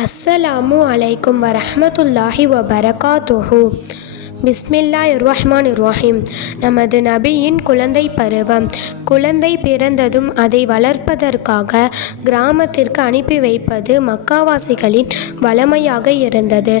அஸ்ஸலாமு அலைக்கும் வரஹ்மத்துல்லாஹி வபரகாத்துஹு. பிஸ்மில்லாஹிர்ரஹ்மானிர்ரஹீம். நமது நபியின் குழந்தை பருவம். குழந்தை பிறந்ததும் அதை வளர்ப்பதற்காக கிராமத்திற்கு அனுப்பி வைப்பது மக்காவாசிகளின் வழமையாக இருந்தது.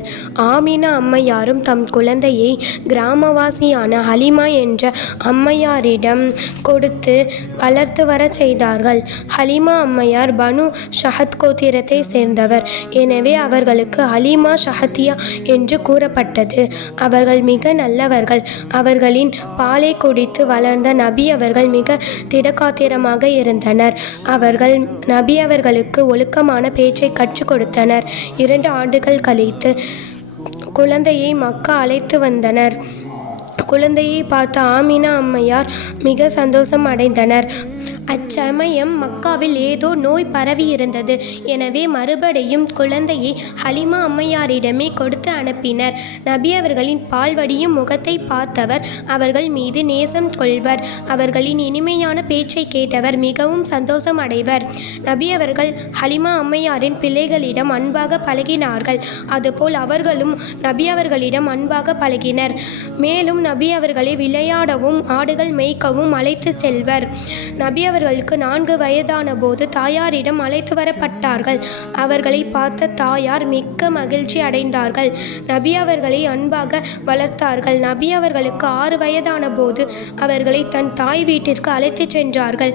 ஆமினா அம்மையாரும் தம் குழந்தையை கிராமவாசியான ஹலிமா என்ற அம்மையாரிடம் கொடுத்து வளர்த்து வரச் செய்தார்கள். ஹலிமா அம்மையார் பனு ஷஹத் கோத்திரத்தை சேர்ந்தவர். எனவே அவர்களுக்கு ஹலிமா ஷஹத்தியா என்று கூறப்பட்டது. அவர்கள் மிக நல்லவர்கள். அவர்களின் பாலை குடித்து வளர்ந்த நபி அவர்கள் மிக திடகாத்திரமாக இருந்தனர். அவர்கள் நபி அவர்களுக்கு ஒழுக்கமான பேச்சை கற்றுக் கொடுத்தனர். 2 ஆண்டுகள் கழித்து குழந்தையை மக்கா அழைத்து வந்தனர். குழந்தையை பார்த்த ஆமினா அம்மையார் மிக சந்தோஷம் அடைந்தனர். அச்சமயம் மக்காவில் ஏதோ நோய் பரவியிருந்தது. எனவே மறுபடியும் குழந்தையை ஹலிமா அம்மையாரிடமே கொடுத்து அனுப்பினர். நபி அவர்களின் பால் வடியும் முகத்தை பார்த்தவர் அவர்கள் மீது நேசம் கொள்வர். அவர்களின் இனிமையான பேச்சை கேட்டவர் மிகவும் சந்தோஷம் அடைவர். நபி அவர்கள் ஹலிமா அம்மையாரின் பிள்ளைகளிடம் அன்பாக பழகினார்கள். அதுபோல் அவர்களும் நபி அவர்களிடம் அன்பாக பழகினர். மேலும் நபி அவர்களை விளையாடவும் ஆடுகள் மேய்க்கவும் அழைத்து செல்வர். நபி அவர்களுக்கு 4 வயதான போது தாயாரிடம் அழைத்து வரப்பட்டார்கள். அவர்களை பார்த்த தாயார் மிக்க மகிழ்ச்சி அடைந்தார்கள். நபி அவர்களை அன்பாக வளர்த்தார்கள். நபி அவர்களுக்கு 6 வயதான போது அவர்களை தன் தாய் வீட்டிற்கு அழைத்து சென்றார்கள்.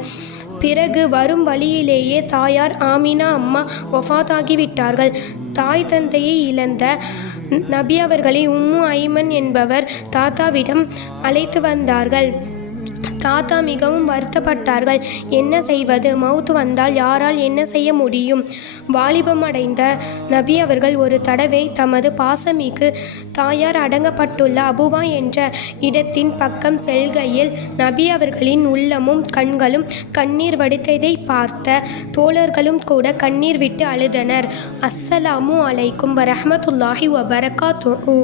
பிறகு வரும் வழியிலேயே தாயார் ஆமினா அம்மா வஃபாத்தாகிவிட்டார்கள். தாய் தந்தையை இழந்த நபி அவர்களை உம்மு ஐமன் என்பவர் தாத்தாவிடம் அழைத்து வந்தார்கள். தாத்தா மிகவும் வருத்தப்பட்டார்கள். என்ன செய்வது? மவுத் வந்தால் யாரால் என்ன செய்ய முடியும்? வாலிபம் அடைந்த நபி அவர்கள் ஒரு தடவை தமது பாசமிகு தாயார் அடங்கப்பட்டுள்ள அபுவா என்ற இடத்தின் பக்கம் செல்கையில் நபி அவர்களின் உள்ளமும் கண்களும் கண்ணீர் வடித்ததை பார்த்த தோழர்களும் கூட கண்ணீர் விட்டு அழுதனர். அஸ்ஸலாமு அலைக்கும் வரஹ்மத்துல்லாஹி வபரகாத்துஹு.